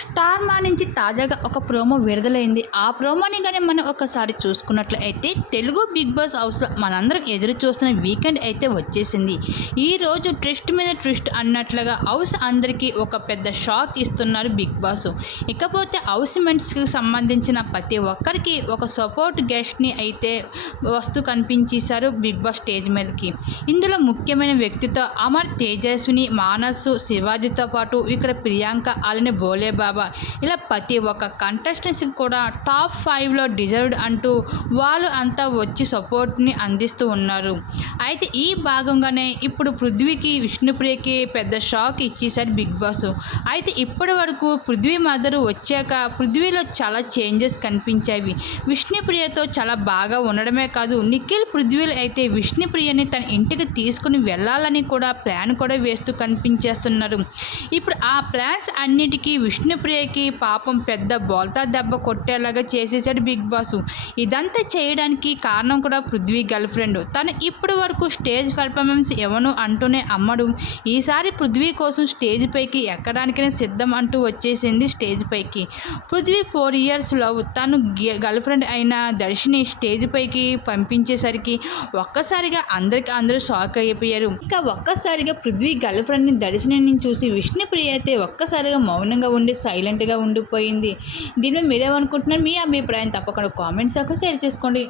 Star మా నుంచి తాజాగా ఒక ప్రోమో విడుదలైంది. ఆ ప్రోమోని కానీ మనం ఒకసారి చూసుకున్నట్లయితే తెలుగు బిగ్ బాస్ హౌస్లో మనందరం ఎదురు చూస్తున్న వీకెండ్ అయితే వచ్చేసింది. ఈరోజు ట్విస్ట్ మీద ట్విస్ట్ అన్నట్లుగా హౌస్ అందరికీ ఒక పెద్ద షాక్ ఇస్తున్నారు బిగ్ బాస్. ఇకపోతే హౌస్ మెంట్స్కి సంబంధించిన ప్రతి ఒక్కరికి ఒక సపోర్ట్ గెస్ట్ని అయితే వస్తూ కనిపించేశారు బిగ్ బాస్ స్టేజ్ మీదకి. ఇందులో ముఖ్యమైన వ్యక్తితో అమర్ తేజస్విని మానస్ శివాజీతో పాటు ఇక్కడ ప్రియాంక అలానే బోలేబా బాబా. ఇలా ప్రతి ఒక్క కంటెస్టెంట్స్కి కూడా టాప్ ఫైవ్లో డిజర్వ్డ్ అంటూ వాళ్ళు అంతా వచ్చి సపోర్ట్ని అందిస్తూ ఉన్నారు. అయితే ఈ భాగంగానే ఇప్పుడు పృథ్వీకి విష్ణుప్రియకి పెద్ద షాక్ ఇచ్చేశారు బిగ్ బాస్. అయితే ఇప్పటి వరకు పృథ్వీ మదర్ వచ్చాక పృథ్వీలో చాలా చేంజెస్ కనిపించాయి. విష్ణుప్రియతో చాలా బాగా ఉండడమే కాదు నిఖిల్ పృథ్వీలు అయితే విష్ణుప్రియని తన ఇంటికి తీసుకుని వెళ్ళాలని కూడా ప్లాన్ కూడా వేస్తూ కనిపించేస్తున్నారు. ఇప్పుడు ఆ ప్లాన్స్ అన్నిటికీ ప్రియకి పాపం పెద్ద బోల్తా దెబ్బ కొట్టేలాగా చేసేసాడు బిగ్ బాస్. ఇదంతా చేయడానికి కారణం కూడా పృథ్వీ గర్ల్ ఫ్రెండ్. తను ఇప్పటి వరకు స్టేజ్ పర్ఫార్మెన్స్ ఇవ్వను అంటూనే అమ్మడు. ఈసారి పృథ్వీ కోసం స్టేజ్ పైకి ఎక్కడానికైనా సిద్ధం అంటూ వచ్చేసింది స్టేజ్ పైకి. పృథ్వీ ఫోర్ ఇయర్స్లో తను గర్ల్ ఫ్రెండ్ అయిన దర్శిని స్టేజ్ పైకి పంపించేసరికి ఒక్కసారిగా అందరికి అందరూ షాక్ అయిపోయారు. ఇంకా ఒక్కసారిగా పృథ్వీ గర్ల్ ఫ్రెండ్ని దర్శిని చూసి విష్ణుప్రియ అయితే ఒక్కసారిగా మౌనంగా ఉండి సైలెంట్గా ఉండిపోయింది. దీనిలో మీరేమనుకుంటున్నారు మీ అభిప్రాయం తప్పకుండా కామెంట్స్ ఒక షేర్ చేసుకోండి.